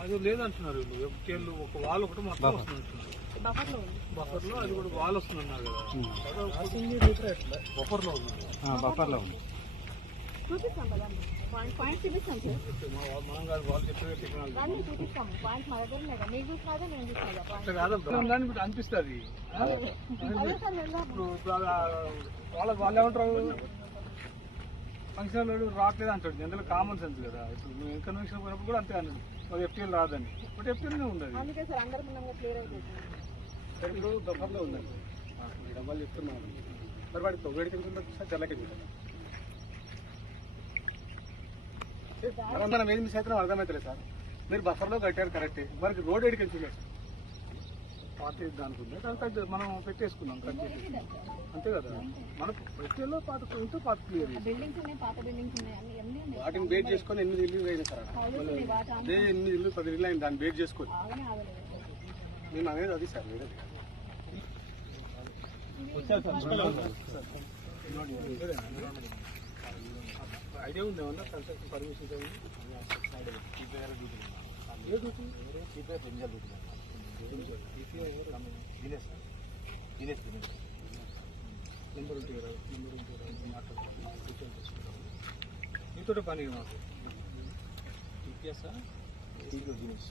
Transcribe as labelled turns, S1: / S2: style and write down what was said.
S1: అది లేదంటున్నారు వీళ్ళు. ఎఫ్టీఎల్ ఒక వాల్ ఒకటి మొత్తం
S2: బఫర్లో
S1: అది కూడా కదా. ఉంది.
S3: బఫర్లో ఉంది.
S1: వాళ్ళు అనిపిస్తుంది.
S2: అదే సార్ వెళ్దాం.
S1: ఇప్పుడు ఇప్పుడు అలా వాళ్ళ వాళ్ళు ఏమంటారు? ఫంక్షన్ వాడు రావట్లేదు అంటాడు. జనరల్ కామన్ సెన్స్ కదా. ఇప్పుడు మేము ఎకనామిక్స్ పోయినప్పుడు కూడా అంతే అన్నాడు. అది ఎఫ్టీఎల్ రాదని. బట్ ఎఫ్టీఎల్నే ఉండదు.
S2: సార్
S1: ఇప్పుడు బఫర్లో ఉందండి. డబ్బాలు చెప్తున్నాను. మరి వాడికి తొగడికి సార్ జల్లకి మనం ఏం మిస్ అవుతున్నాం అర్థమవుతలేదు సార్. మీరు బఫర్లో కట్టారు కరెక్టే. మరి రోడ్ ఎడికి వెళ్తుంది పార్టీ దానికి ఉంది. దాని కట్ మనం పెట్టేసుకున్నాం కట్ చేసి అంతే కదా? మనం పెట్టేలో పాత ఉంటే పాత క్లియర్ వాటిని బేట్ చేసుకొని ఎనిమిది ఇల్లు అయినా సార్ అదే ఎనిమిది ఇల్లు పది ఇల్లు అయింది దాన్ని బేట్ చేసుకొని నేను అనేది అది సార్ వేరేది. ఐడియా ఉంది ఏమన్నా? కన్స్ట్రక్షన్ పర్మిషన్ ఏ duty? Number Dinesh Dinesh Dinesh number ಉಂಟು ನಂಬರ್ ಉಂಟು ಮಾತಾಡ್ತಾರೆ ಇಂತೋಟ ಪಾನಿಗೆ ಮಾತಾಡ್ತೀವಿ ಇತಿಹಾಸ ದಿನೇಶ್